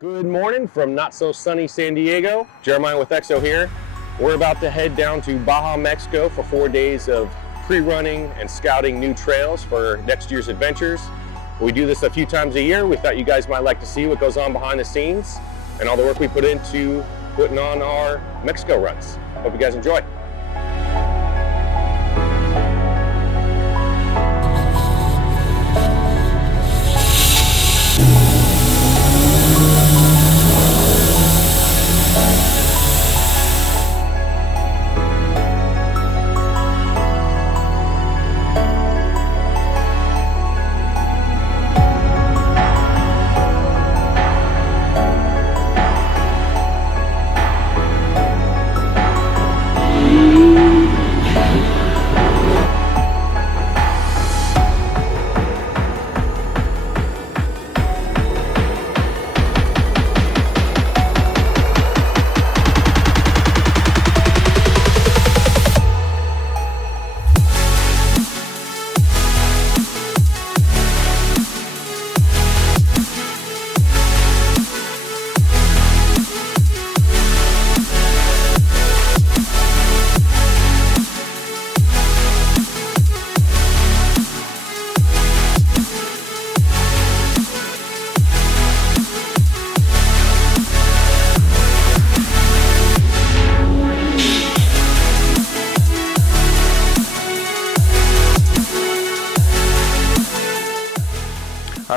Good morning from not so sunny San Diego. Jeremiah with Exo here. We're about to head down to Baja, Mexico for 4 days of pre-running and scouting new trails for next year's adventures. We do this a few times a year. We thought you guys might like to see what goes on behind the scenes and all the work we put into putting on our Mexico runs. Hope you guys enjoy.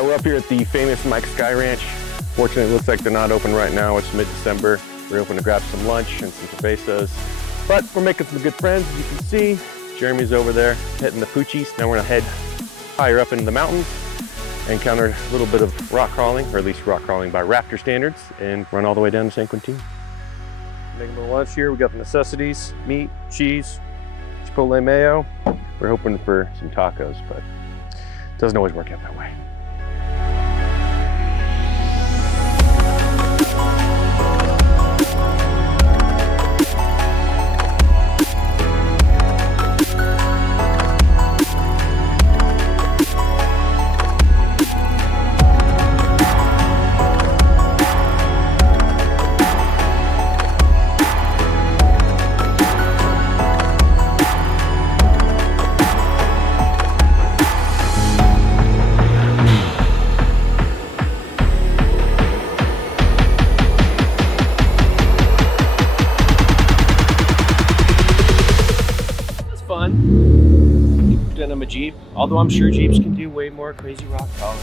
We're up here at the famous Mike Sky Ranch. Fortunately, it looks like they're not open right now. It's mid-December. We're open to grab some lunch and some cervezas. But we're making some good friends, as you can see. Jeremy's over there hitting the poochies. Now we're gonna head higher up into the mountains and encounter a little bit of rock crawling, or at least rock crawling by Raptor standards, and run all the way down to San Quintin. Making a little lunch here. We got the necessities: meat, cheese, chipotle mayo. We're hoping for some tacos, but it doesn't always work out that way. Pretend I'm a Jeep, although I'm sure Jeeps can do way more crazy rock crawling.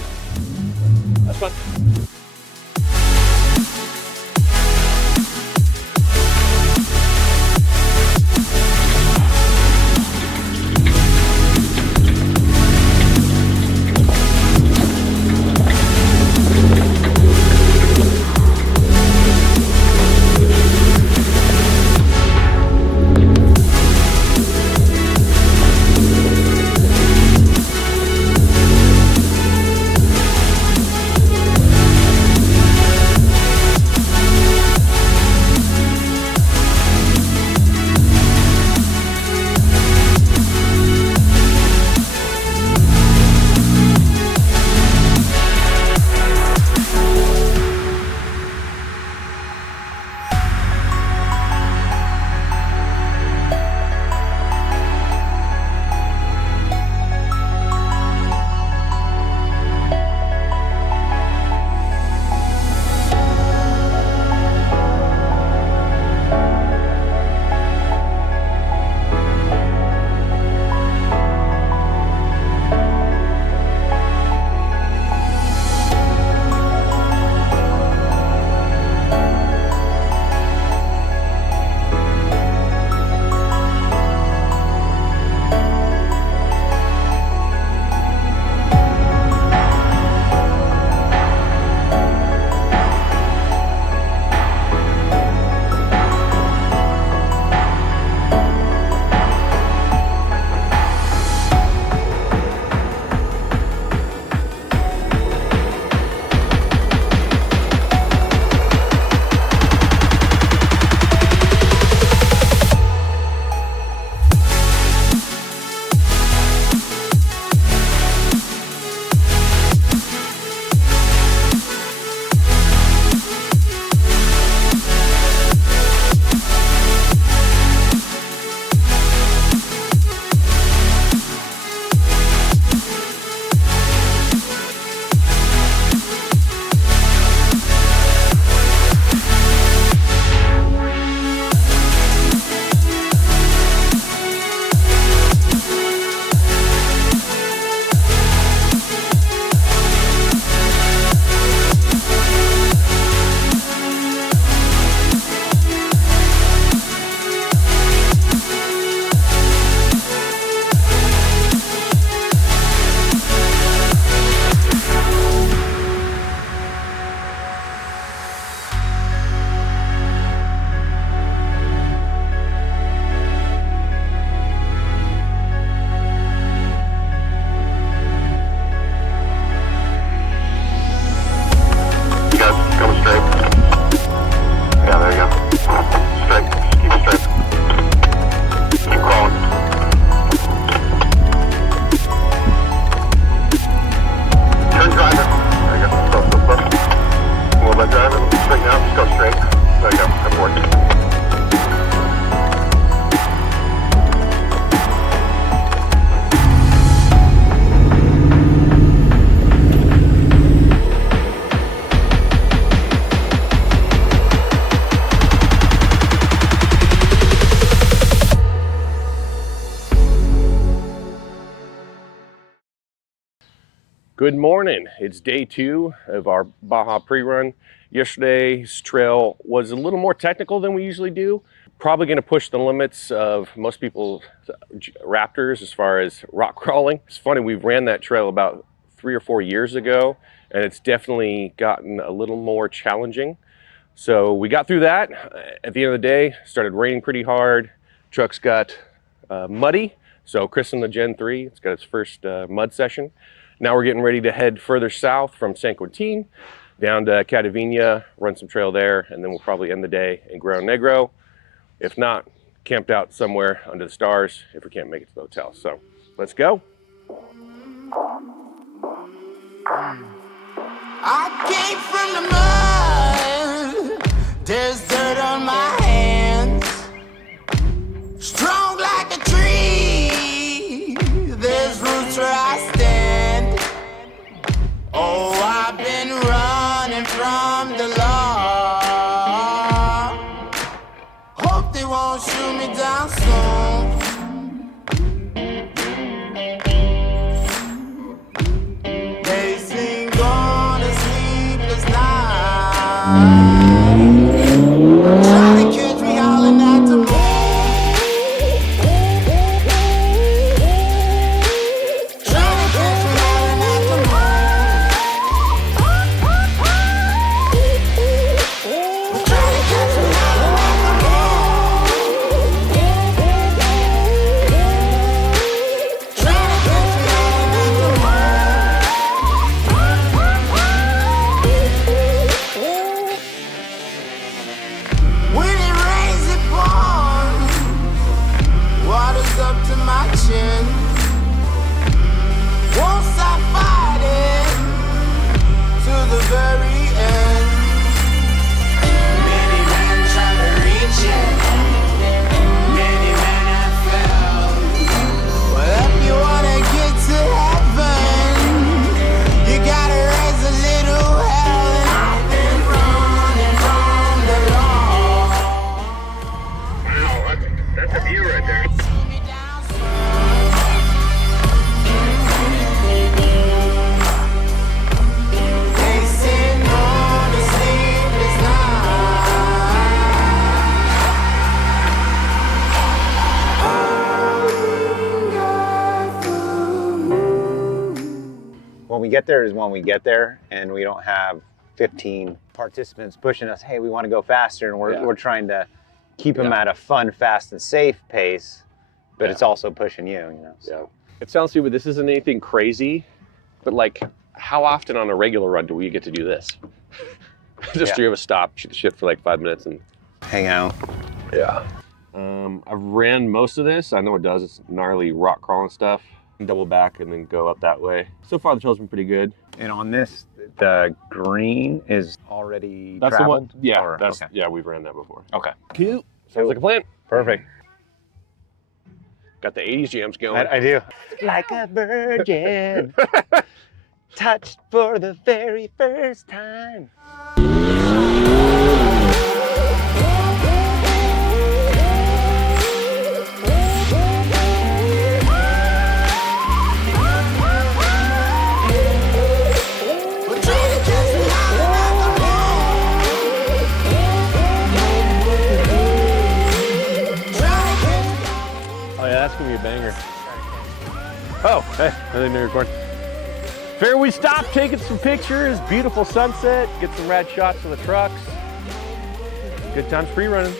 That's fun. Good morning. It's day 2 of our Baja pre-run. Yesterday's trail was a little more technical than we usually do. Probably going to push the limits of most people's Raptors as far as rock crawling. It's funny, we ran that trail about 3 or 4 years ago, and it's definitely gotten a little more challenging. So we got through that. At the end of the day, started raining pretty hard. Trucks got muddy. So Chris in the Gen 3, it's got its first mud session. Now we're getting ready to head further south from San Quintin down to Catavina, run some trail there, and then we'll probably end the day in Guerrero Negro. If not, camped out somewhere under the stars if we can't make it to the hotel. So let's go. I came from the mud, there's dirt on my hands. Strong like a tree, there's roots where I stand. Oh, I've been running from the law. Hope they won't shoot me down soon. They sing on a sleepless night. Try to catch me howling at the moon. When we get there is when we get there, and we don't have 15 participants pushing us, hey, we want to go faster, and we're trying to keep them at a fun, fast, and safe pace, but it's also pushing you know. So. It sounds stupid, this isn't anything crazy, but like, how often on a regular run do we get to do this? Just 3 of us stop, shoot the shit for like 5 minutes and hang out. Yeah. I've ran most of this. I know it does, it's gnarly rock crawling stuff. Double back and then go up that way. So far the trail's been pretty good. And on this, the green is already traveled? The one, yeah, okay. Yeah, we've ran that before. Okay. Cute. Sounds like a plan. Perfect. Got the 80s jams going. I do. Like a virgin, touched for the very first time. That's gonna be a banger. Oh, hey, I didn't know you were recording. Fair, we stopped taking some pictures, beautiful sunset, get some rad shots of the trucks. Good times pre-running.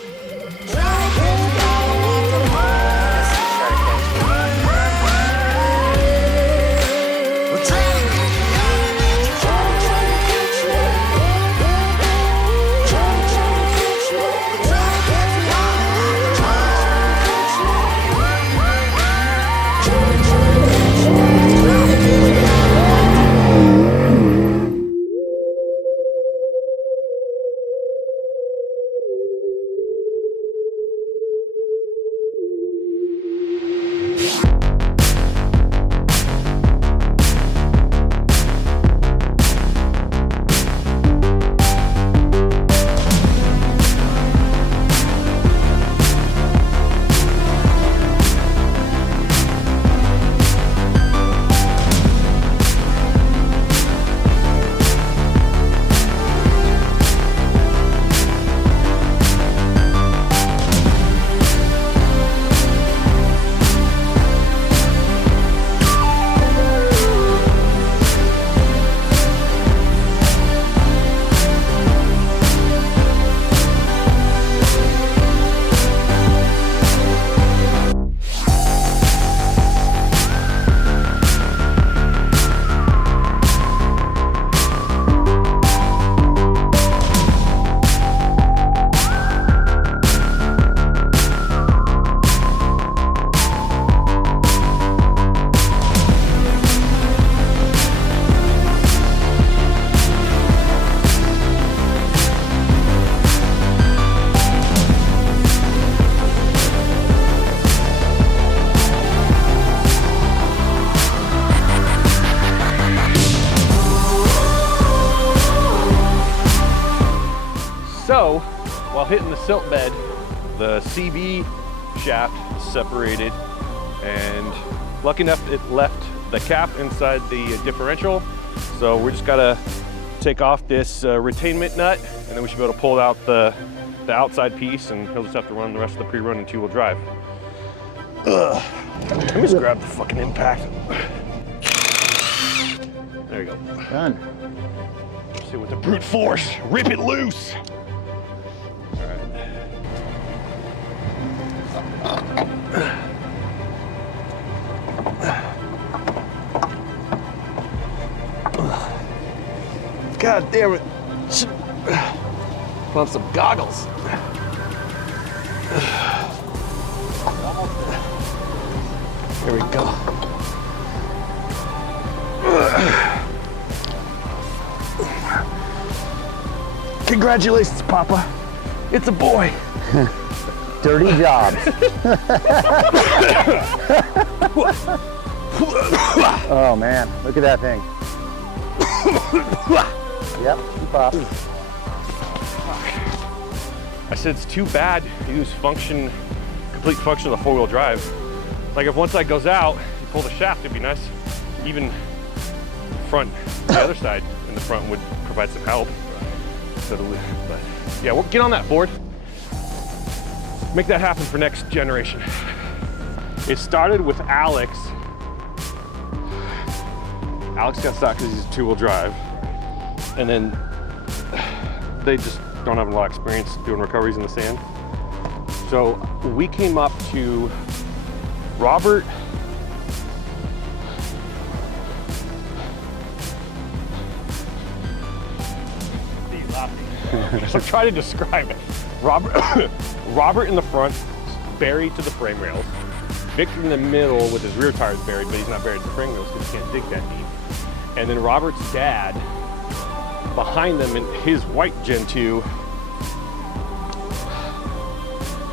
So, while hitting the silt bed, the CV shaft separated, and lucky enough it left the cap inside the differential. So we just gotta take off this retainment nut, and then we should be able to pull out the outside piece, and he'll just have to run the rest of the pre-run in two-wheel drive. Ugh. Let me just grab the fucking impact. There you go. Done. Let's see with the brute force, rip it loose. All right. God damn it. Put on some goggles. Here we go. Congratulations, Papa. It's a boy. Dirty jobs. Oh man, look at that thing. Yep, keep up. I said it's too bad to use complete function of the four-wheel drive. Like if one side goes out, you pull the shaft, it'd be nice. Even front, the other side in the front would provide some help. So but yeah, we'll get on that, Ford. Make that happen for next generation. It started with Alex. Alex got stuck because he's a two-wheel drive. And then they just don't have a lot of experience doing recoveries in the sand. So we came up to Robert. So try to describe it. Robert in the front, buried to the frame rails. Victor in the middle with his rear tires buried, but he's not buried to the frame rails because he can't dig that deep. And then Robert's dad behind them in his white Gen 2,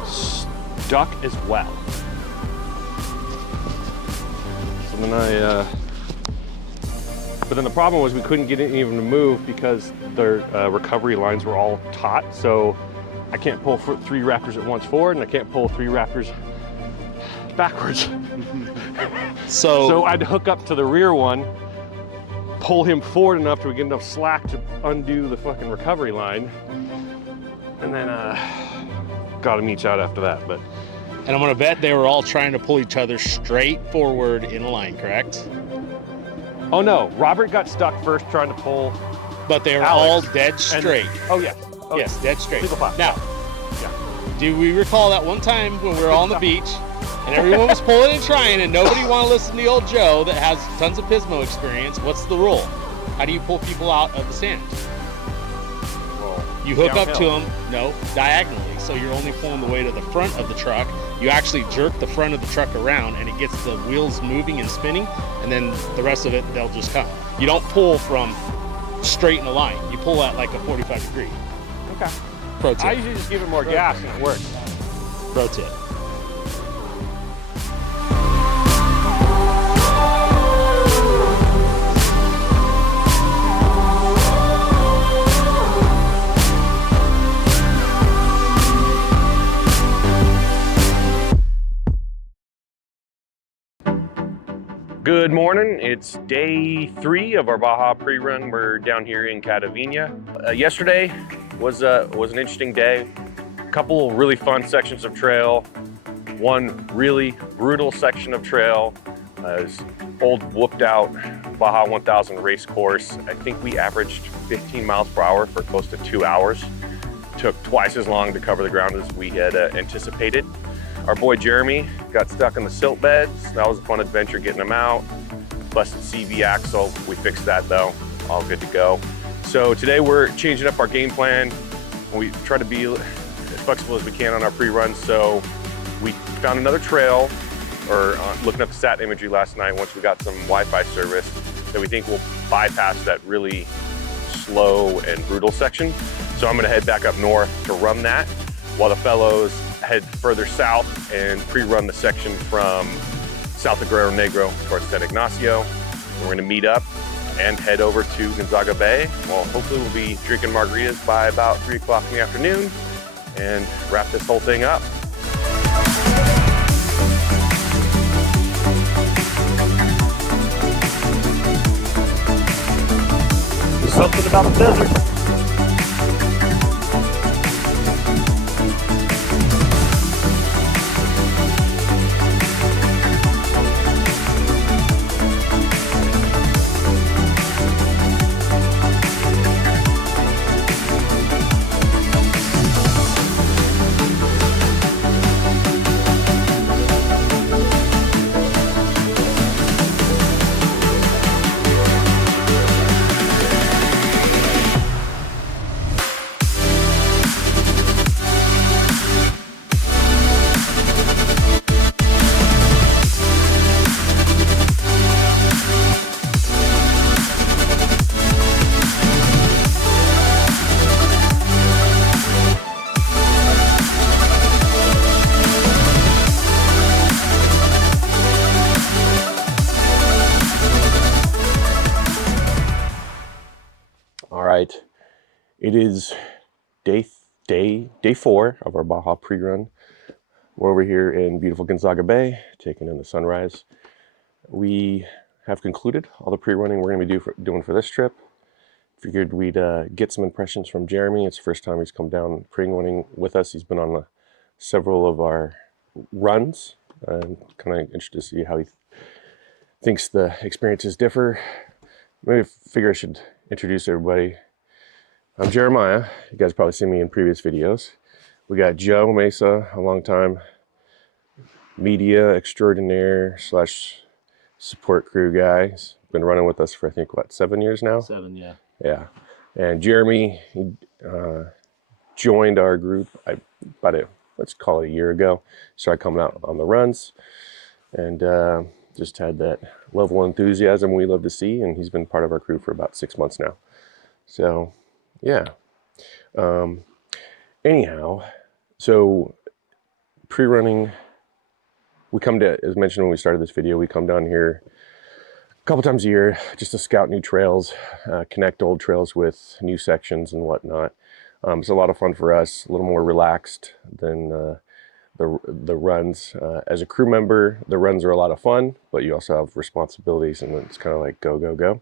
stuck as well. So then but then the problem was we couldn't get any of them to move because their recovery lines were all taut. So I can't pull three Raptors at once forward, and I can't pull three Raptors backwards. So I'd hook up to the rear one, pull him forward enough to get enough slack to undo the fucking recovery line, and then got him each out after that. But and I'm gonna bet they were all trying to pull each other straight forward in a line, correct? oh no, Robert got stuck first trying to pull. But they were Alex, all dead straight. Oh yes. Oh, yes, dead straight. Now, yeah. Do we recall that one time when we were all on the beach and everyone was pulling and trying and nobody wanted to listen to the old Joe that has tons of Pismo experience? What's the rule? How do you pull people out of the sand? Well, you hook downhill. up to them, no, diagonally. So you're only pulling the weight of the front of the truck. You actually jerk the front of the truck around and it gets the wheels moving and spinning, and then the rest of it, they'll just come. You don't pull from straight in a line. You pull at like a 45 degree. Okay. Pro tip. I usually just give it more gas and it works. Pro tip. Good morning. It's day 3 of our Baja pre-run. We're down here in Catavina. Yesterday was an interesting day. A couple really fun sections of trail. One really brutal section of trail. This old whooped out Baja 1000 race course. I think we averaged 15 miles per hour for close to 2 hours. Took twice as long to cover the ground as we had anticipated. Our boy Jeremy got stuck in the silt beds. That was a fun adventure getting him out. Busted CV axle. We fixed that though. All good to go. So today we're changing up our game plan. We try to be as flexible as we can on our pre-runs. So we found another trail, or looking at the sat imagery last night once we got some Wi-Fi service, that we think will bypass that really slow and brutal section. So I'm gonna head back up north to run that, while the fellows head further south and pre-run the section from south of Guerrero Negro towards San Ignacio. We're gonna meet up and head over to Gonzaga Bay. Well, hopefully we'll be drinking margaritas by about 3 o'clock in the afternoon and wrap this whole thing up. There's something about the desert. It is day 4 of our Baja pre-run. We're over here in beautiful Gonzaga Bay, taking in the sunrise. We have concluded all the pre-running we're going to be doing for this trip. Figured we'd get some impressions from Jeremy. It's the first time he's come down pre-running with us. He's been on several of our runs, and kind of interested to see how he thinks the experiences differ. Maybe I figure I should introduce everybody. I'm Jeremiah. You guys probably seen me in previous videos. We got Joe Mesa, a long-time media extraordinaire / support crew guy. He's been running with us for, I think, what, 7 years now? 7, yeah. Yeah. And Jeremy joined our group let's call it a year ago. Started coming out on the runs and just had that level of enthusiasm we love to see. And he's been part of our crew for about 6 months now. So, yeah. Anyhow, so pre-running, we come to, as mentioned when we started this video, we come down here a couple times a year just to scout new trails, connect old trails with new sections and whatnot. It's a lot of fun for us, a little more relaxed than the runs. As a crew member, the runs are a lot of fun, but you also have responsibilities and it's kind of like go, go, go.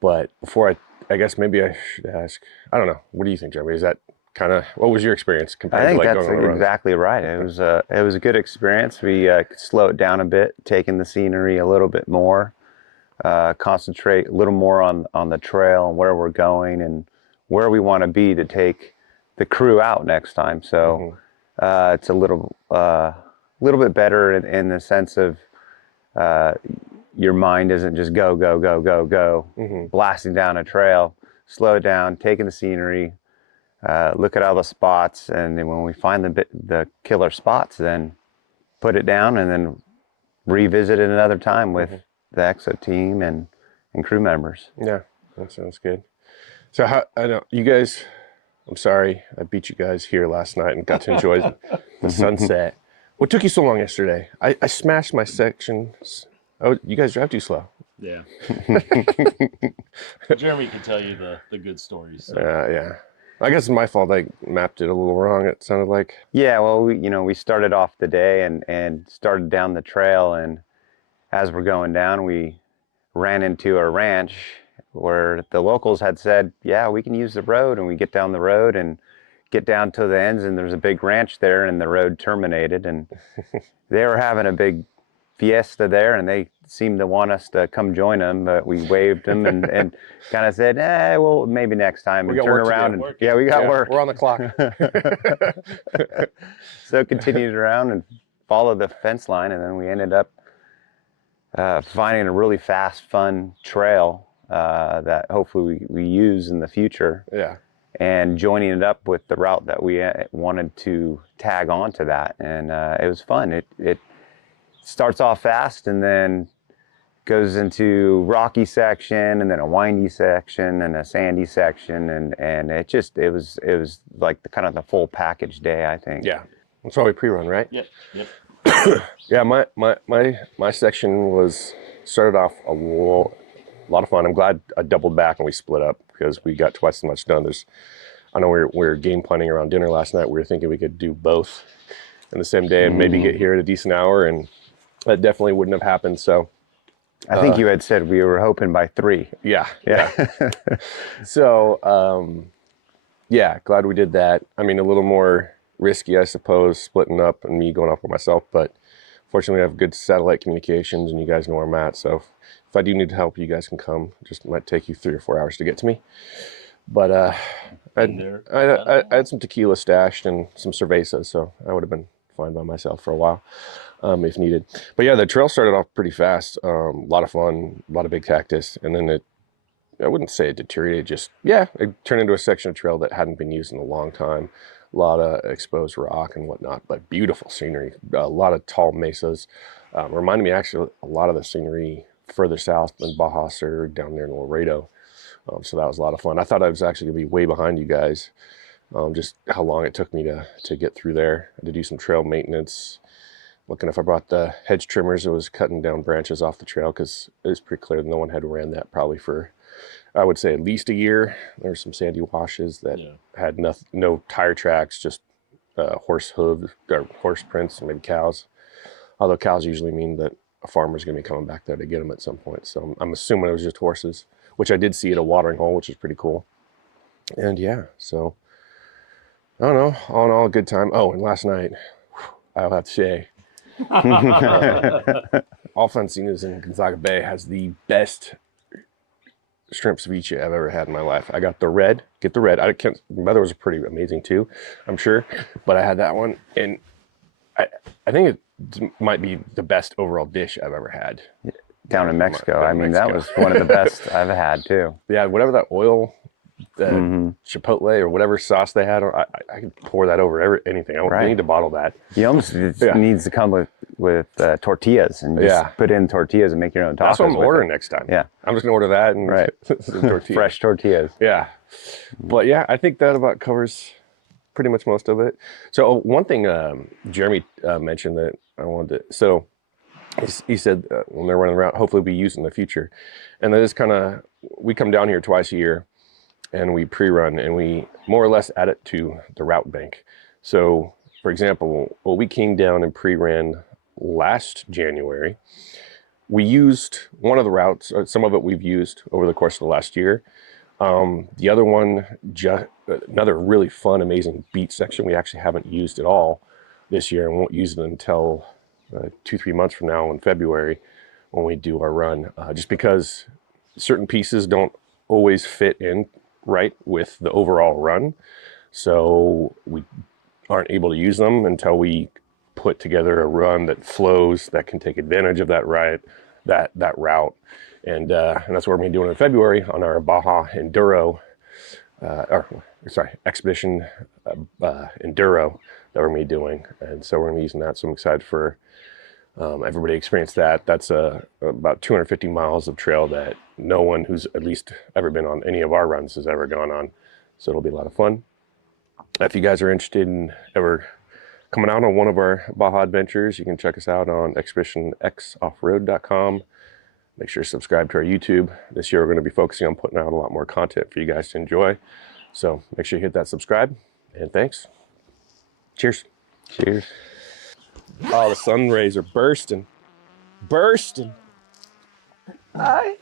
But before I guess maybe I should ask, I don't know, what do you think, Jeremy? Is that kind of, what was your experience compared to like going on the runs? I think that's exactly right. It was a good experience. We could slow it down a bit, taking the scenery a little bit more, concentrate a little more on the trail and where we're going and where we want to be to take the crew out next time. So it's a little bit better in the sense of your mind isn't just go, go, go, go, go, blasting down a trail. Slow it down, taking the scenery, look at all the spots, and then when we find the killer spots, then put it down and then revisit it another time with the EXO team and crew members. Yeah, that sounds good. So I know you guys, I'm sorry I beat you guys here last night and got to enjoy the sunset. What took you so long yesterday? I smashed my sections. Oh, you guys drive too slow. Yeah. Jeremy can tell you the good stories. So. Yeah. I guess it's my fault. I mapped it a little wrong, it sounded like. Yeah, well, we started off the day and started down the trail, and as we're going down, we ran into a ranch where the locals had said, yeah, we can use the road, and we get down the road and get down to the ends, and there's a big ranch there, and the road terminated, and they were having a big fiesta there, and they seemed to want us to come join them, but we waved them and kind of said, well, maybe next time, and turn around and we got work. We're on the clock. So continued around and followed the fence line, and then we ended up finding a really fast, fun trail that hopefully we use in the future. Yeah. And joining it up with the route that we wanted to tag onto that, and it was fun. It starts off fast and then goes into rocky section and then a windy section and a sandy section, and it was like the kind of the full package day, I think. Yeah, that's why we pre-run, right? Yep. Yeah, my section started off a lot of fun. I'm glad I doubled back and we split up because we got twice as much done. I know we were game planning around dinner last night. We were thinking we could do both in the same day and maybe get here at a decent hour, and that definitely wouldn't have happened. So I think you had said we were hoping by 3. yeah. So yeah, glad we did that. I mean, a little more risky, I suppose, splitting up and me going off by myself, but fortunately I have good satellite communications and you guys know where I'm at. So if I do need help, you guys can come. Just might take you 3 or 4 hours to get to me. But I had some tequila stashed and some cervezas, so I would have been fine by myself for a while if needed. But yeah, the trail started off pretty fast. A lot of fun, a lot of big cactus, and then I wouldn't say it deteriorated, just, yeah, it turned into a section of trail that hadn't been used in a long time. A lot of exposed rock and whatnot, but beautiful scenery, a lot of tall mesas. Reminded me actually a lot of the scenery further south in Baja Sur, down there in Laredo. So that was a lot of fun. I thought I was actually gonna be way behind you guys, just how long it took me to get through there. I had to do some trail maintenance. Looking if I brought the hedge trimmers, it was cutting down branches off the trail because it was pretty clear that no one had ran that probably for, I would say, at least a year. There were some sandy washes that had no tire tracks, just horse hooves or horse prints, and maybe cows. Although cows usually mean that a farmer's gonna be coming back there to get them at some point. So I'm assuming it was just horses, which I did see at a watering hole, which is pretty cool. And yeah, so I don't know, all in all, a good time. Oh, and last night, I'll have to say, Alfonsinas in Gonzaga Bay has the best shrimp ceviche I've ever had in my life. I got the red, I can't, the other was pretty amazing too, I'm sure, but I had that one, and I think it might be the best overall dish I've ever had. Down in Mexico. I mean, that was one of the best I've had too. Yeah, whatever that oil, chipotle or whatever sauce they had, I could pour that over anything. I need to bottle that. You almost needs to come with tortillas and just put in tortillas and make your own tacos. That's what I'm ordering next time. Yeah, I'm just gonna order that and tortillas. Fresh tortillas. Yeah, but yeah, I think that about covers pretty much most of it. So one thing Jeremy mentioned that I wanted to, so he said when they're running around, hopefully be used in the future. And that is kind of, we come down here twice a year and we pre-run and we more or less add it to the route bank. So for example, we came down and pre-ran last January. We used one of the routes, some of it we've used over the course of the last year. The other one, another really fun, amazing beat section we actually haven't used at all this year and won't use it until 2-3 months from now in February when we do our run, just because certain pieces don't always fit in right with the overall run. So we aren't able to use them until we put together a run that flows, that can take advantage of that route. And that's what we're going to be doing in February on our Baja Enduro, Expedition Enduro that we're going to be doing. And so we're going to be using that. So I'm excited for everybody to experience that. That's about 250 miles of trail that no one who's at least ever been on any of our runs has ever gone on. So it'll be a lot of fun. If you guys are interested in ever coming out on one of our Baja adventures, you can check us out on expeditionxoffroad.com. Make sure to subscribe to our YouTube. This year we're going to be focusing on putting out a lot more content for you guys to enjoy. So make sure you hit that subscribe, and thanks. Cheers. Cheers. Oh, the sun rays are bursting. Bursting. Hi.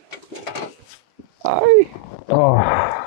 Oh.